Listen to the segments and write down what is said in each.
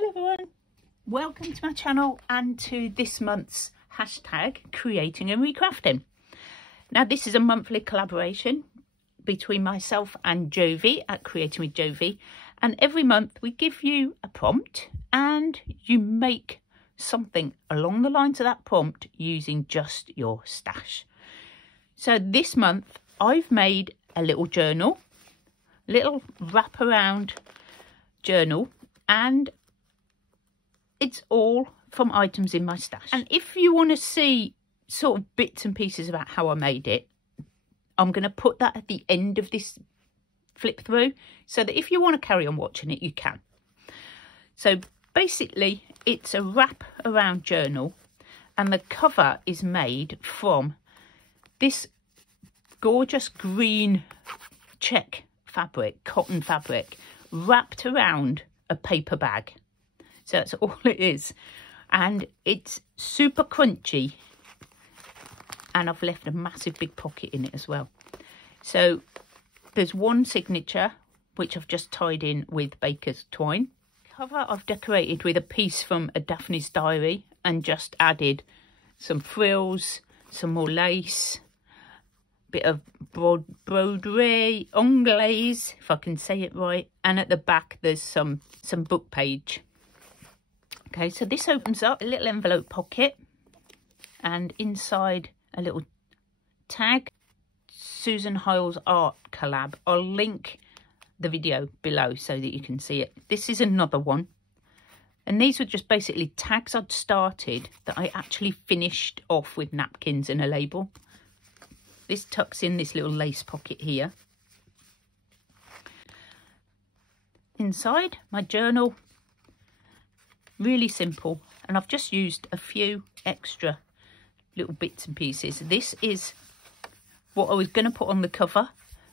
Hello everyone, welcome to my channel and to this month's hashtag creating and recrafting. Now this is a monthly collaboration between myself and Jovi at Creating with Jovi, and every month we give you a prompt and you make something along the lines of that prompt using just your stash. So this month I've made a little journal, little wraparound journal, and it's all from items in my stash. And if you want to see sort of bits and pieces about how I made it, I'm going to put that at the end of this flip through so that if you want to carry on watching it, you can. So basically it's a wrap around journal and the cover is made from this gorgeous green check fabric, cotton fabric, wrapped around a paper bag. So that's all it is, and it's super crunchy, and I've left a massive big pocket in it as well. So there's one signature which I've just tied in with baker's twine. Cover I've decorated with a piece from a Daphne's Diary and just added some frills, some more lace, bit of broderie, anglaise, if I can say it right, and at the back there's some book page. Okay, so this opens up a little envelope pocket, and inside a little tag, Susan Hiles art collab. I'll link the video below so that you can see it. This is another one, and these were just basically tags I'd started that I actually finished off with napkins and a label. This tucks in this little lace pocket here. Inside my journal, really simple, and I've just used a few extra little bits and pieces. This is what I was going to put on the cover,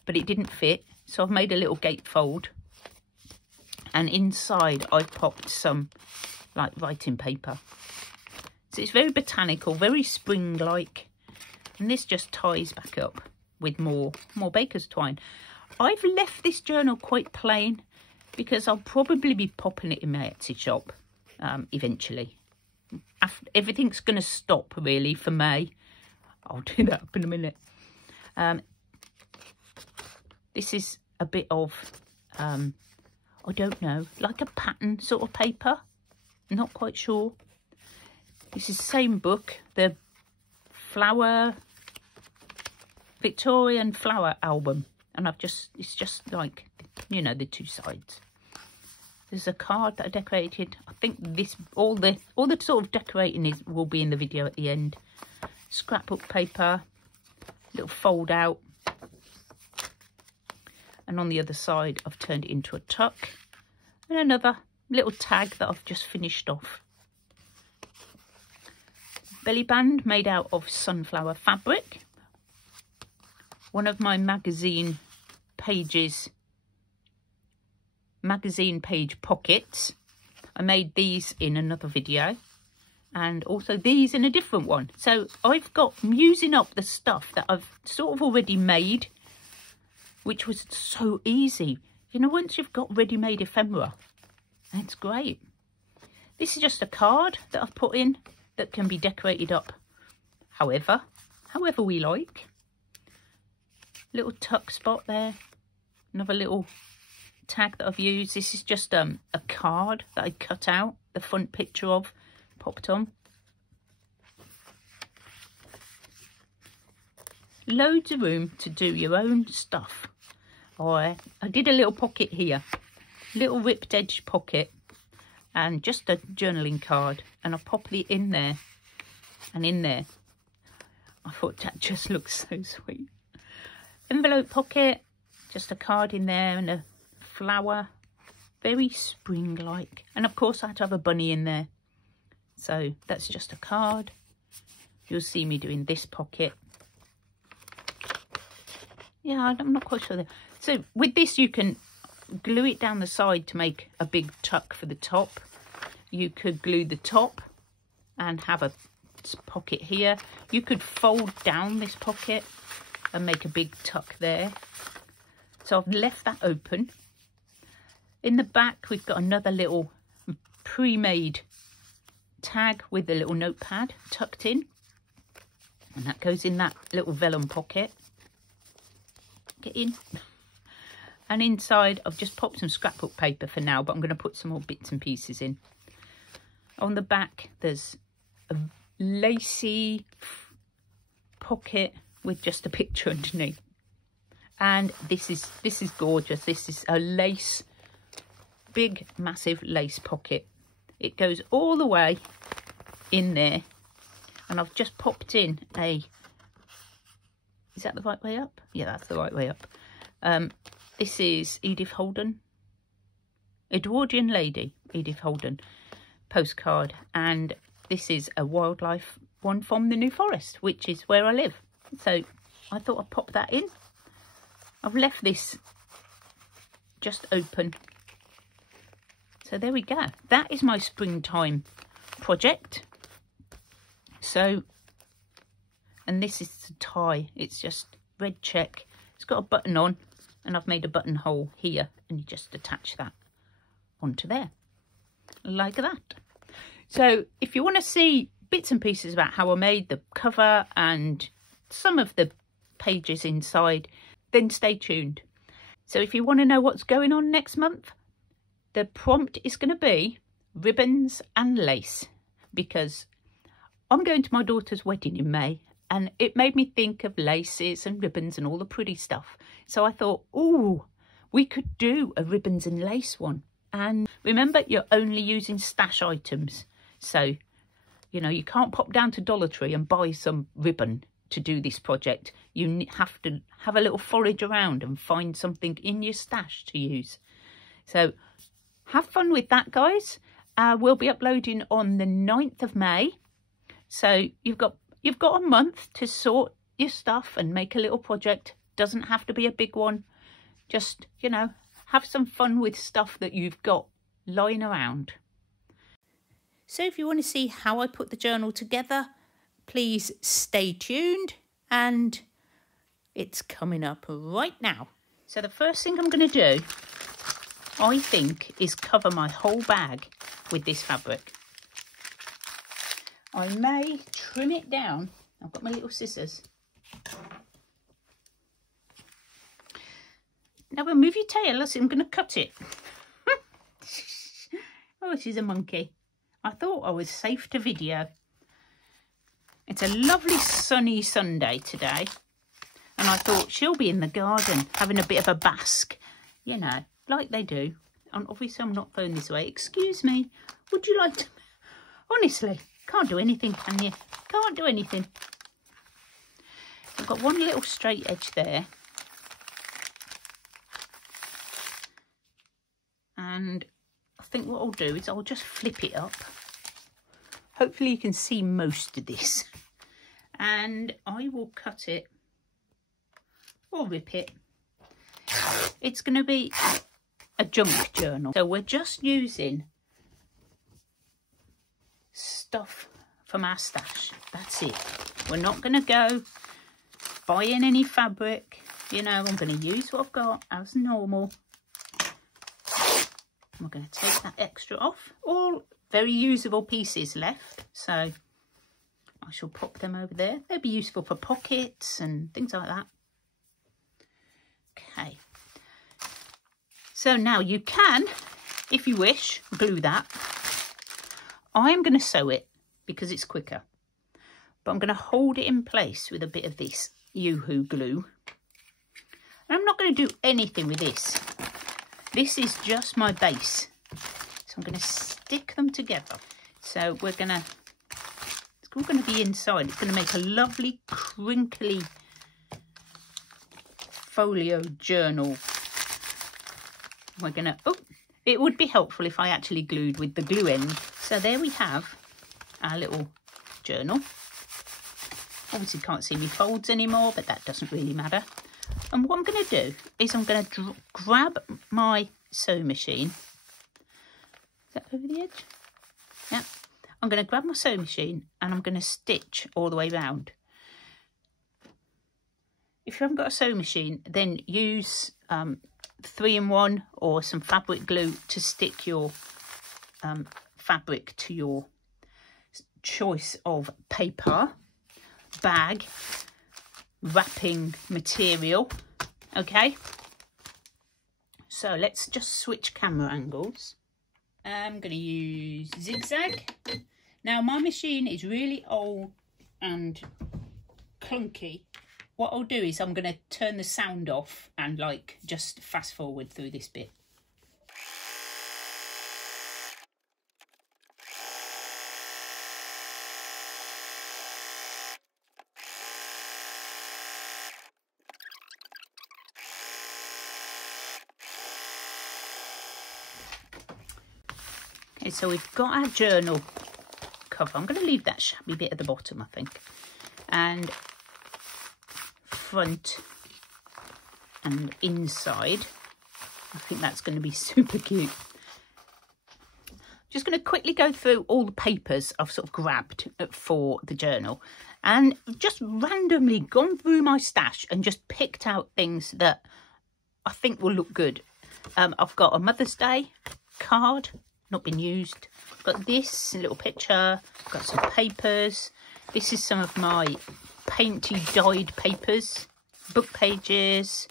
but it didn't fit, so I've made a little gatefold, and inside I've popped some like writing paper. So it's very botanical, very spring-like, and this just ties back up with more baker's twine. I've left this journal quite plain because I'll probably be popping it in my Etsy shop eventually. After everything's going to stop really for May. I'll do that up in a minute. This is a bit of I don't know, like a pattern sort of paper, not quite sure. This is the same book, the Victorian flower album, and it's just like, you know, the two sides. There's a card that I decorated. I think this all the sort of decorating will be in the video at the end. Scrapbook paper, little fold out, and on the other side I've turned it into a tuck, and another little tag that I've just finished off. Belly band made out of sunflower fabric. One of my magazine page pockets. I made these in another video, and also these in a different one. So I'm using up the stuff that I've sort of already made, which was so easy. You know, once you've got ready-made ephemera, it's great. This is just a card that I've put in that can be decorated up however we like. Little tuck spot there, another little tag that I've used. This is just a card that I cut out the front picture of, popped on. Loads of room to do your own stuff. I did a little pocket here, little ripped edge pocket, and just a journaling card, and I popped it in there and in there. I thought that just looks so sweet. Envelope pocket, just a card in there and a flower, very spring-like, and of course I had to have a bunny in there, so that's just a card. You'll see me doing this pocket. Yeah, I'm not quite sure there. So with this you can glue it down the side to make a big tuck for the top. You could glue the top and have a pocket here. You could fold down this pocket and make a big tuck there. So I've left that open. In the back we've got another little pre-made tag with a little notepad tucked in, and that goes in that little vellum pocket. Get in. And inside I've just popped some scrapbook paper for now, but I'm going to put some more bits and pieces in. On the back there's a lacy pocket with just a picture underneath, and this is gorgeous. This is a lace, big massive lace pocket. It goes all the way in there, and I've just popped in a, is that the right way up? Yeah, that's the right way up. This is Edith Holden, Edwardian Lady Edith Holden postcard, and this is a wildlife one from the New Forest, which is where I live. So I thought I'd pop that in. I've left this just open. So there we go. That is my springtime project. So, and this is the tie. It's just red check. It's got a button on, and I've made a buttonhole here, and you just attach that onto there, like that. So if you want to see bits and pieces about how I made the cover and some of the pages inside, then stay tuned. So if you want to know what's going on next month, the prompt is going to be ribbons and lace, because I'm going to my daughter's wedding in May, and it made me think of laces and ribbons and all the pretty stuff. So I thought, oh, we could do a ribbons and lace one. And remember, you're only using stash items. So, you know, you can't pop down to Dollar Tree and buy some ribbon to do this project. You have to have a little forage around and find something in your stash to use. So have fun with that, guys. We'll be uploading on the 9th of May. So you've got a month to sort your stuff and make a little project. Doesn't have to be a big one. Just, you know, have some fun with stuff that you've got lying around. So if you want to see how I put the journal together, please stay tuned, and it's coming up right now. So the first thing I'm going to do, I think, is cover my whole bag with this fabric. I may trim it down. I've got my little scissors. Now remove your tail. I'm going to cut it. Oh, she's a monkey. I thought I was safe to video. It's a lovely sunny Sunday today, and I thought she'll be in the garden having a bit of a bask, you know, like they do. And obviously I'm not going this way. Excuse me, would you like to... Honestly, can't do anything, can you? Can't do anything. I've got one little straight edge there. And I think what I'll do is I'll just flip it up. Hopefully you can see most of this. And I will cut it or rip it. It's going to be a junk journal. So we're just using stuff from our stash. That's it. We're not going to go buying any fabric. You know, I'm going to use what I've got as normal. We're going to take that extra off. All very usable pieces left, so I shall pop them over there. They'll be useful for pockets and things like that. Okay, so now you can, if you wish, glue that. I'm going to sew it because it's quicker, but I'm going to hold it in place with a bit of this Yoo-hoo glue. And I'm not going to do anything with this. This is just my base. So I'm going to stick them together. So we're going to, it's all going to be inside. It's going to make a lovely crinkly folio journal. We're going to, oh, it would be helpful if I actually glued with the glue end. So there we have our little journal. Obviously can't see my folds anymore, but that doesn't really matter. And what I'm going to do is I'm going to grab my sewing machine. Is that over the edge? Yeah. I'm going to grab my sewing machine and I'm going to stitch all the way round. If you haven't got a sewing machine, then use 3-in-1 or some fabric glue to stick your fabric to your choice of paper, bag, wrapping material. Okay, so let's just switch camera angles. I'm going to use zigzag. Now my machine is really old and clunky. What I'll do is I'm going to turn the sound off and like just fast forward through this bit. Okay, so we've got our journal cover. I'm going to leave that shabby bit at the bottom, I think. And front and inside. I think that's going to be super cute. Just going to quickly go through all the papers I've sort of grabbed for the journal. And just randomly gone through my stash and just picked out things that I think will look good. I've got a Mother's Day card. Not been used. Got this little picture. Got some papers. This is some of my painty dyed papers. Book pages.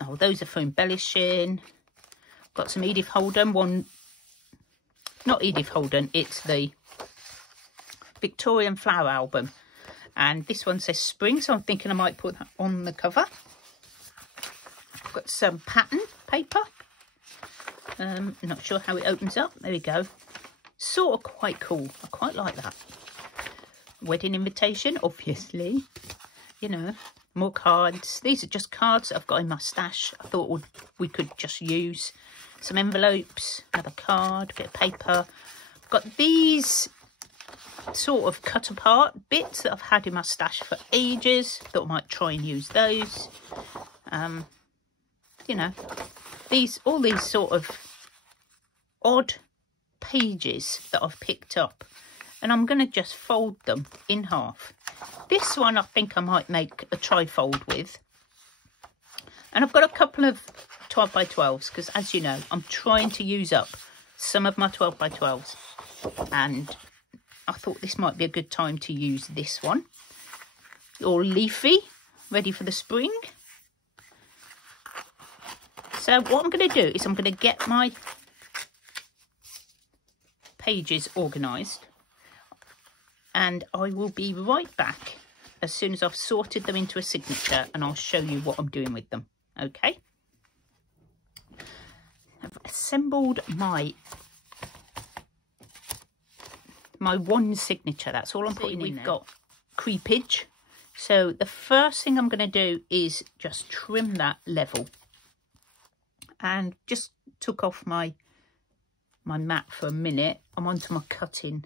Oh, those are for embellishing. Got some Edith Holden. One, not Edith Holden. It's the Victorian Flower Album. And this one says spring, so I'm thinking I might put that on the cover. I've got some pattern paper. Not sure how it opens up. There we go. Sort of quite cool. I quite like that. Wedding invitation, obviously. You know, more cards. These are just cards that I've got in my stash. I thought we could just use. Some envelopes, another card, bit of paper. I've got these sort of cut apart bits that I've had in my stash for ages. Thought I might try and use those. You know, all these sort of odd pages that I've picked up, and I'm going to just fold them in half. This one I think I might make a trifold with, and I've got a couple of 12 by 12s because, as you know, I'm trying to use up some of my 12 by 12s, and I thought this might be a good time to use this one. All leafy, ready for the spring. So what I'm going to do is I'm going to get my pages organised, and I will be right back as soon as I've sorted them into a signature, and I'll show you what I'm doing with them. Okay, I've assembled my one signature. That's all I'm putting in. We've got creepage, so the first thing I'm going to do is just trim that level, and just took off my mat for a minute. I'm onto my cutting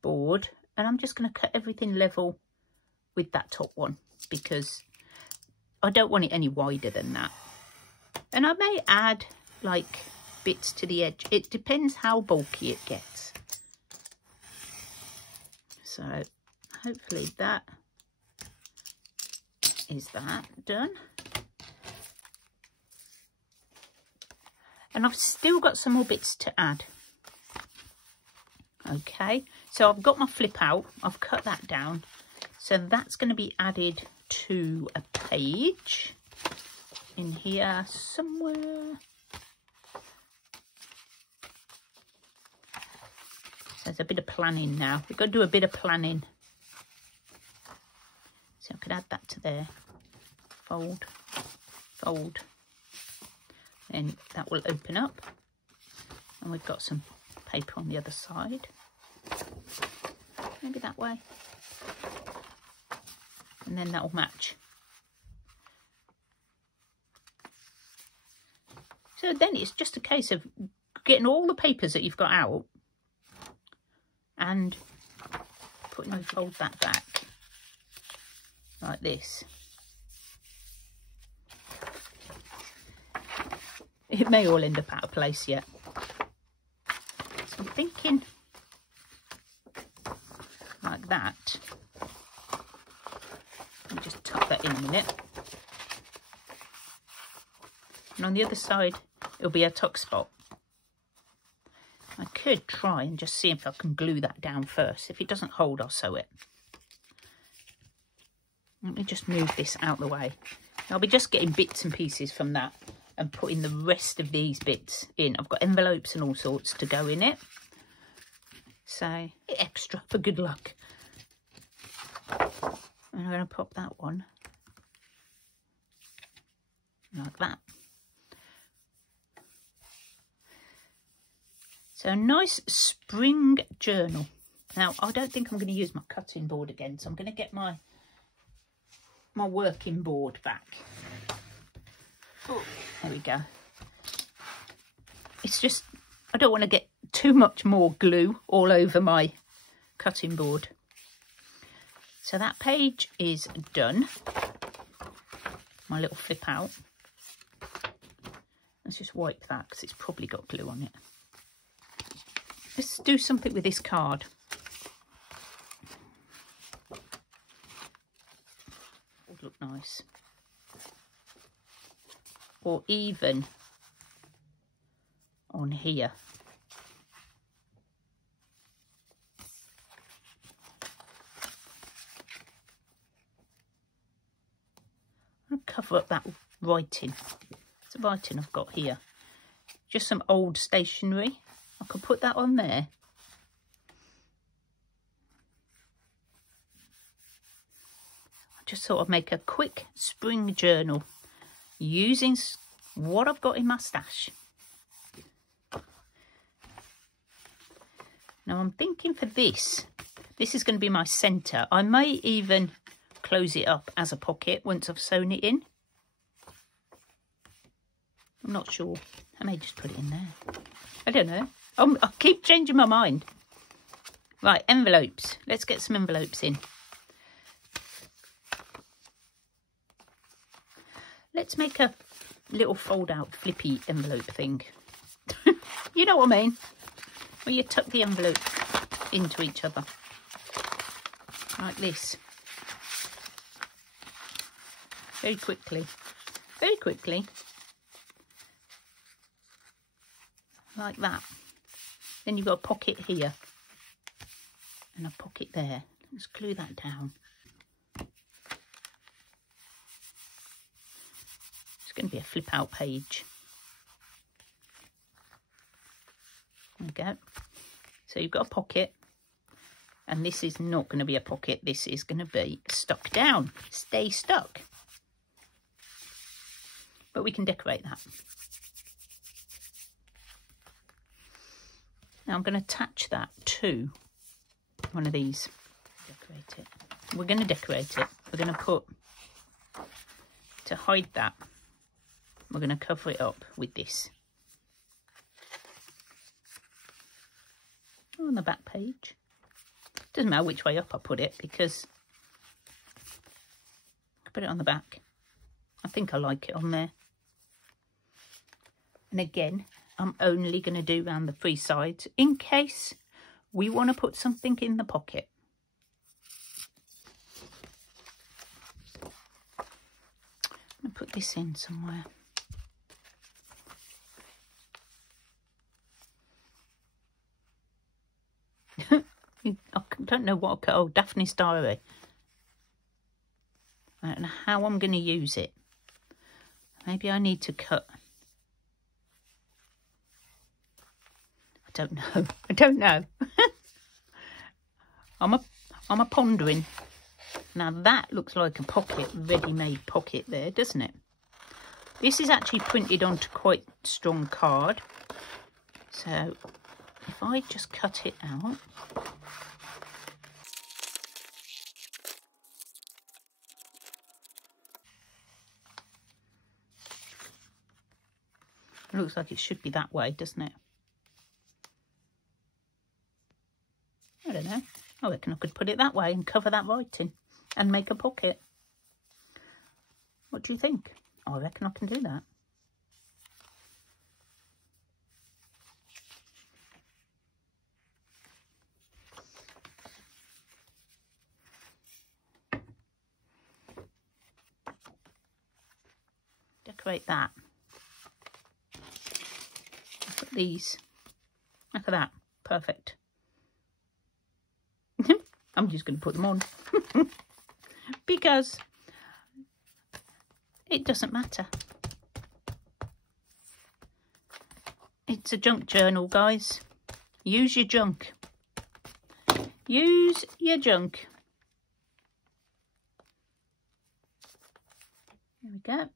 board, and I'm just going to cut everything level with that top one because I don't want it any wider than that. And I may add like bits to the edge. It depends how bulky it gets. So hopefully that is that done. And I've still got some more bits to add. Okay, so I've got my flip out. I've cut that down. So that's going to be added to a page in here somewhere. So there's a bit of planning now. We've got to do a bit of planning. So I could add that to there. Fold, fold. And that will open up, and we've got some paper on the other side, maybe that way, and then that will match. So then it's just a case of getting all the papers that you've got out and fold that back like this. It may all end up out of place yet. So I'm thinking like that. Let me just tuck that in a minute. And on the other side, it'll be a tuck spot. I could try and just see if I can glue that down first. If it doesn't hold, I'll sew it. Let me just move this out the way. I'll be just getting bits and pieces from that and putting the rest of these bits in. I've got envelopes and all sorts to go in it. So, extra for good luck. And I'm going to pop that one like that. So a nice spring journal. Now, I don't think I'm going to use my cutting board again, so I'm going to get my working board back. Oh, there we go. It's just, I don't want to get too much more glue all over my cutting board. So that page is done. My little flip out. Let's just wipe that because it's probably got glue on it. Let's do something with this card. Would look nice. Or even on here. I'll cover up that writing. It's the writing I've got here. Just some old stationery. I could put that on there. I just thought I'd make a quick spring journal using what I've got in my stash. Now I'm thinking for this is going to be my centre. I may even close it up as a pocket once I've sewn it in. I'm not sure. I may just put it in there. I don't know. I keep changing my mind. Right, envelopes. Let's get some envelopes in. Let's make a little fold-out flippy envelope thing. You know what I mean? Where you tuck the envelope into each other. Like this. Very quickly. Very quickly. Like that. Then you've got a pocket here and a pocket there. Let's glue that down. It's going to be a flip out page. There we go. So you've got a pocket, and this is not going to be a pocket. This is going to be stuck down. Stay stuck. But we can decorate that. Now I'm going to attach that to one of these. Decorate it. We're going to decorate it. We're going to put, to hide that, we're going to cover it up with this. On the back page. Doesn't matter which way up I put it because I put it on the back. I think I like it on there. And again, I'm only going to do around the three sides in case we want to put something in the pocket. I'm going to put this in somewhere. I don't know what I'll cut. Oh, Daphne's Diary. I don't know how I'm going to use it. Maybe I need to cut. I don't know. I don't know. I'm a pondering. Now that looks like a pocket, ready-made pocket there, doesn't it? This is actually printed onto quite strong card. So if I just cut it out. It looks like it should be that way, doesn't it? I don't know. I reckon I could put it that way and cover that writing and make a pocket. What do you think? I reckon I can do that. Decorate that. Put these Look at that. Perfect. I'm just going to put them on. Because it doesn't matter. It's a junk journal, guys. Use your junk. Use your junk. There we go.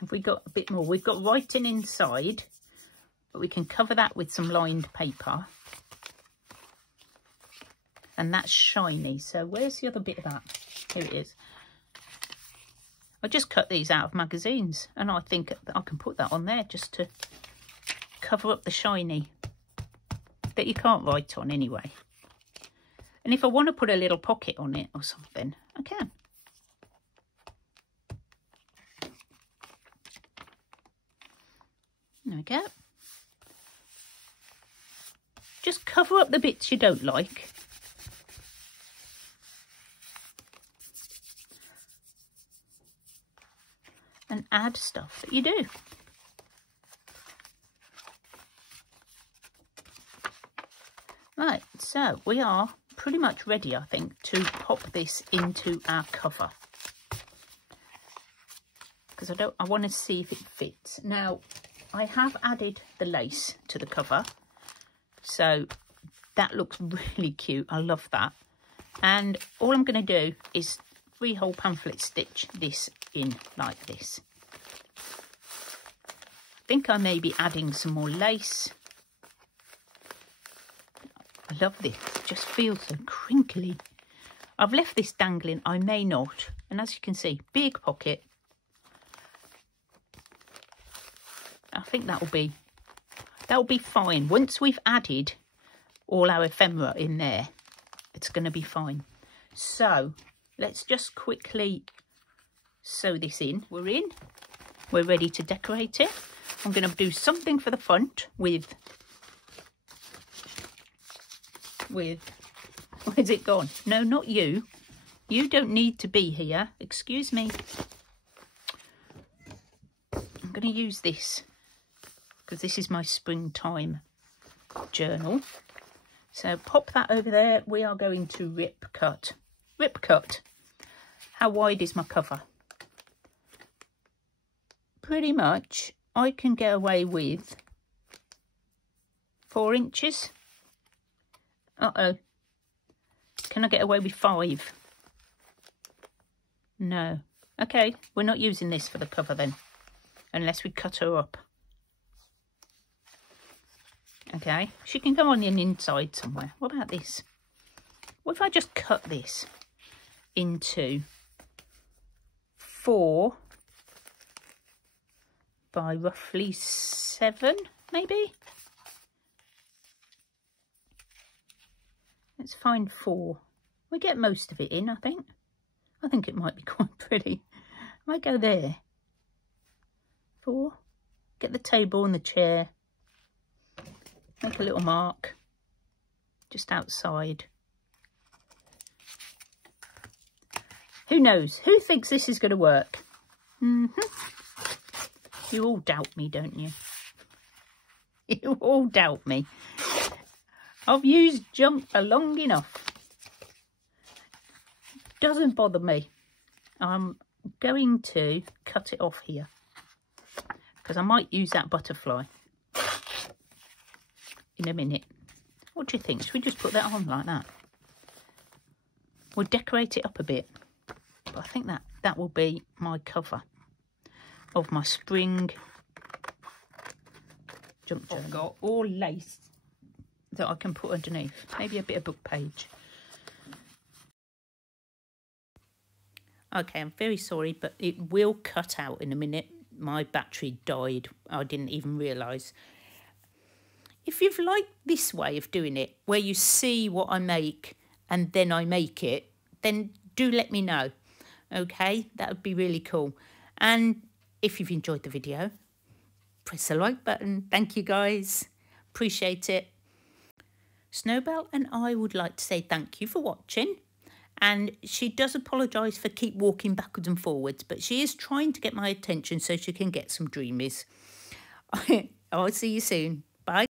Have we got a bit more? We've got writing inside, but we can cover that with some lined paper. And that's shiny. So where's the other bit of that? Here it is. I just cut these out of magazines, and I think I can put that on there just to cover up the shiny that you can't write on anyway. And if I want to put a little pocket on it or something, I can. There we go. Just cover up the bits you don't like. And add stuff that you do. Right, so we are pretty much ready, I think, to pop this into our cover. Because I want to see if it fits. Now, I have added the lace to the cover. So that looks really cute. I love that. And all I'm going to do is 3-hole pamphlet stitch this in like this. I think I may be adding some more lace. I love this. It just feels so crinkly. I've left this dangling. I may not. And as you can see, big pocket. I think that'll be fine. Once we've added all our ephemera in there, it's going to be fine. So let's just quickly sew this in. We're in. We're ready to decorate it. I'm going to do something for the front with where's it gone? No, not you. You don't need to be here. Excuse me. I'm going to use this because this is my springtime journal. So pop that over there. We are going to rip cut. Rip cut. How wide is my cover? Pretty much I can get away with 4 inches. Uh-oh. Can I get away with 5? No. Okay, we're not using this for the cover then, unless we cut her up. Okay, she can go on the inside somewhere. What about this? What if I just cut this into 4 by roughly 7, maybe? Let's find 4. We get most of it in, I think. I think it might be quite pretty. I might go there. 4. Get the table and the chair. Make a little mark just outside. Who knows? Who thinks this is going to work? You all doubt me, don't you? You all doubt me. I've used junk for long enough. Doesn't bother me. I'm going to cut it off here because I might use that butterfly in a minute. What do you think? Should we just put that on like that? We'll decorate it up a bit. But I think that will be my cover of my spring junk journal. I've got all lace that I can put underneath. Maybe a bit of book page. Okay, I'm very sorry, but it will cut out in a minute. My battery died. I didn't even realise. If you've liked this way of doing it, where you see what I make and then I make it, then do let me know. Okay, that would be really cool. And if you've enjoyed the video, press the like button. Thank you, guys. Appreciate it. Snowbell and I would like to say thank you for watching. And she does apologise for keep walking backwards and forwards, but she is trying to get my attention so she can get some dreamies. I'll see you soon. Bye.